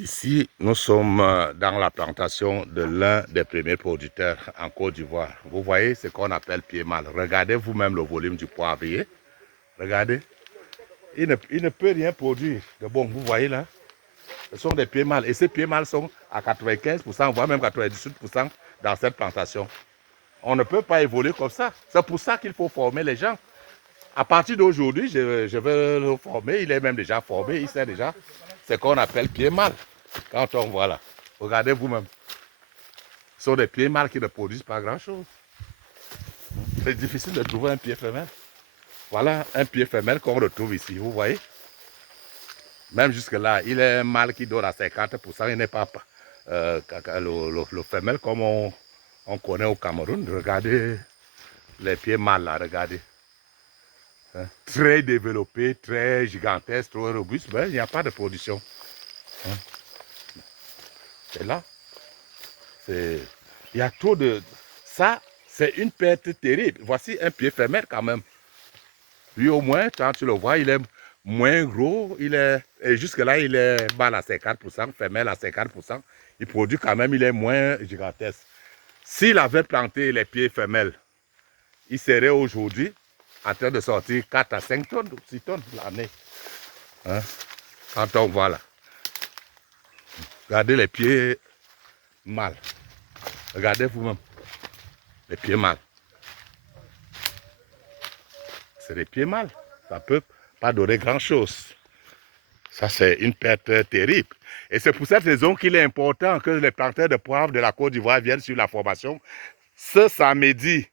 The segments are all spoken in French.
Ici, nous sommes dans la plantation de l'un des premiers producteurs en Côte d'Ivoire. Vous voyez ce qu'on appelle pied mâle. Regardez vous-même le volume du poivrier. Regardez. Il ne peut rien produire de bon. Vous voyez là. Ce sont des pieds mâles. Et ces pieds mâles sont à 95%, voire même 98% dans cette plantation. On ne peut pas évoluer comme ça. C'est pour ça qu'il faut former les gens. À partir d'aujourd'hui, je vais le former. Il est même déjà formé. Il sait déjà ce qu'on appelle pied mâle. Quand on voit là, regardez vous-même. Ce sont des pieds mâles qui ne produisent pas grand-chose. C'est difficile de trouver un pied femelle. Voilà un pied femelle qu'on retrouve ici, vous voyez. Même jusque-là, il est un mâle qui donne à 50%. Il n'est pas le femelle comme on connaît au Cameroun. Regardez les pieds mâles là, regardez. Hein? Très développé, très gigantesque, très robuste, mais il n'y a pas de production. Hein? C'est là. Il y a trop de... Ça, c'est une perte terrible. Voici un pied femelle quand même. Lui au moins, quand tu le vois, il est moins gros. Et jusque-là, il est mâle à 50%, femelle à 50%. Il produit quand même, il est moins gigantesque. S'il avait planté les pieds femelles, il serait aujourd'hui en train de sortir 4 à 5 tonnes, 6 tonnes l'année. Hein? Quand on voit là. Regardez les pieds mâles. Regardez vous-même. Les pieds mâles. C'est des pieds mâles. Ça ne peut pas donner grand-chose. Ça, c'est une perte terrible. Et c'est pour cette raison qu'il est important que les planteurs de poivre de la Côte d'Ivoire viennent sur la formation. Ce samedi,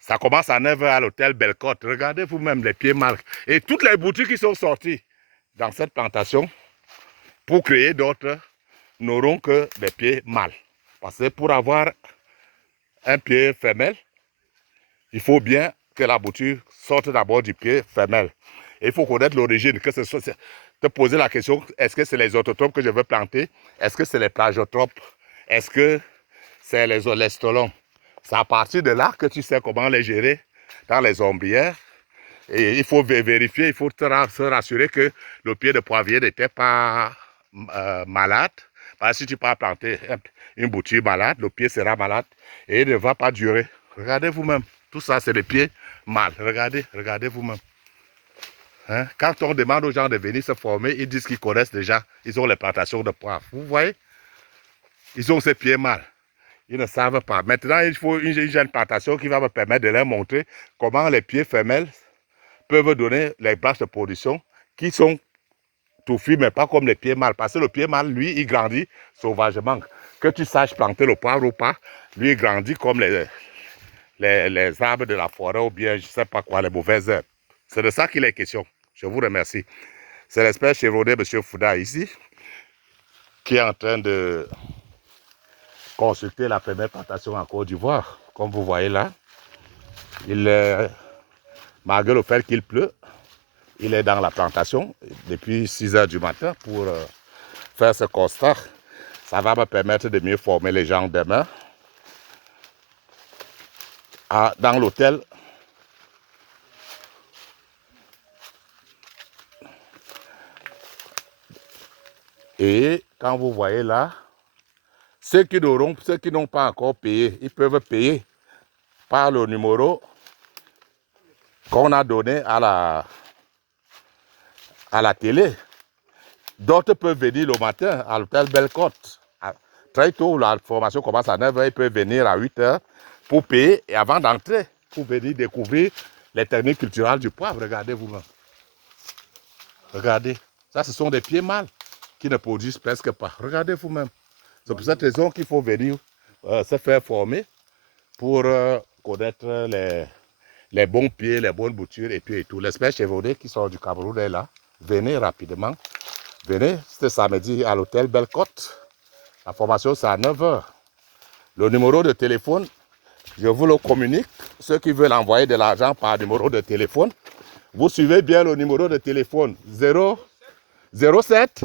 ça commence à 9 h à l'hôtel Bellecote. Regardez vous-même les pieds mâles. Et toutes les boutiques qui sont sorties dans cette plantation pour créer d'autres n'auront que des pieds mâles. Parce que pour avoir un pied femelle, il faut bien que la bouture sorte d'abord du pied femelle. Et il faut connaître l'origine, que ce soit te poser la question, est-ce que c'est les autotropes que je veux planter? Est-ce que c'est les plagiotropes? Est-ce que c'est les stolons? C'est à partir de là que tu sais comment les gérer dans les ombrières. Et il faut vérifier, il faut se rassurer que le pied de poivrier n'était pas malade. Parce que si tu peux planter une bouture malade, le pied sera malade et il ne va pas durer. Regardez vous-même. Tout ça, c'est des pieds mâles. Regardez, regardez vous-même. Hein? Quand on demande aux gens de venir se former, ils disent qu'ils connaissent déjà, ils ont les plantations de poivre. Vous voyez? Ils ont ces pieds mâles. Ils ne savent pas. Maintenant, il faut une jeune plantation qui va me permettre de leur montrer comment les pieds femelles peuvent donner les branches de production qui sont touffus, mais pas comme les pieds mâles. Parce que le pied mâle, lui, il grandit sauvagement. Que tu saches planter le poivre ou pas, lui, il grandit comme les arbres de la forêt ou bien, je ne sais pas quoi, les mauvaises herbes. C'est de ça qu'il est question. Je vous remercie. C'est l'expert chevronné, M. Fouda, ici, qui est en train de consulter la première plantation en Côte d'Ivoire. Comme vous voyez là, malgré le fait qu'il pleut, il est dans la plantation depuis 6 h du matin pour faire ce constat. Ça va me permettre de mieux former les gens demain. Dans l'hôtel, et quand vous voyez là, ceux qui n'ont pas encore payé, ils peuvent payer par le numéro qu'on a donné à la télé. D'autres peuvent venir le matin à l'hôtel Bellecote. Très tôt, la formation commence à 9 h, ils peuvent venir à 8 h pour payer et avant d'entrer, pour venir découvrir les techniques culturelles du poivre. Regardez vous-même. Regardez. Ça, ce sont des pieds mâles qui ne produisent presque pas. Regardez vous-même. C'est pour cette raison qu'il faut venir se faire former pour connaître les bons pieds, les bonnes boutures et tout et tout. L'espèce chevronné qui sort du Cameroun est là. Venez rapidement. Venez ce samedi à l'hôtel Bellecote. La formation, c'est à 9 h. Le numéro de téléphone, je vous le communique. Ceux qui veulent envoyer de l'argent par numéro de téléphone, vous suivez bien le numéro de téléphone 07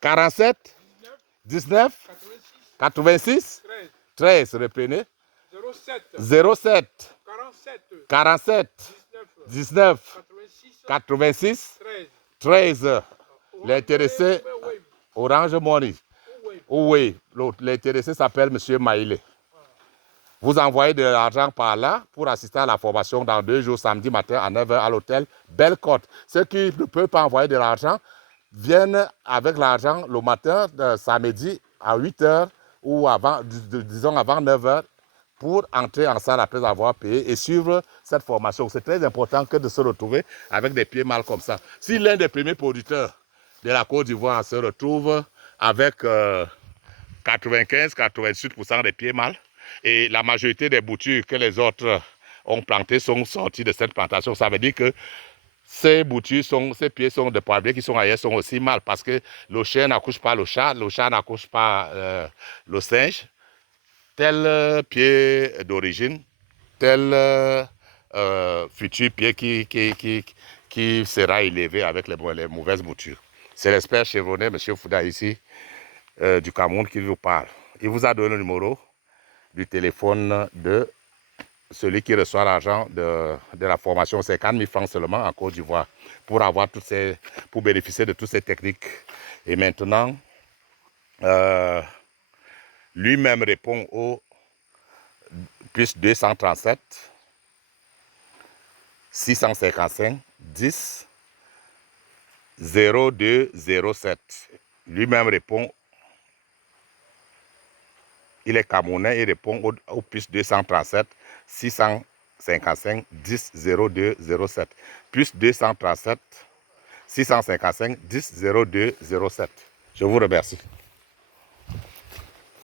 47 19 86 13. Reprenez. 07 47 19 86 13. L'intéressé Orange Money. Oui, l'intéressé s'appelle M. Maïle. Vous envoyez de l'argent par là pour assister à la formation dans 2 jours, samedi matin à 9 h à l'hôtel Belle-Côte. Ceux qui ne peuvent pas envoyer de l'argent viennent avec l'argent le matin, samedi à 8 h ou avant, disons avant 9 h pour entrer en salle après avoir payé et suivre cette formation. C'est très important que de se retrouver avec des pieds mal comme ça. Si l'un des premiers producteurs de la Côte d'Ivoire se retrouve avec 95-88% des pieds mal, et la majorité des boutures que les autres ont plantées sont sorties de cette plantation, ça veut dire que ces boutures, ces pieds sont de poivriers qui sont ailleurs sont aussi mal parce que le chien n'accouche pas le chat n'accouche pas le singe. Tel pied d'origine, tel futur pied qui sera élevé avec les mauvaises boutures. C'est l'expert chevronné, M. Fouda, ici, du Cameroun, qui vous parle. Il vous a donné le numéro du téléphone de celui qui reçoit l'argent de la formation, 50 000 francs seulement en Côte d'Ivoire, pour bénéficier de toutes ces techniques. Et maintenant, lui-même répond au plus 237 655 10 0207. Lui-même répond, il est camerounais, il répond au plus 237 655 10 0207. Plus 237 655 10 0207. Je vous remercie.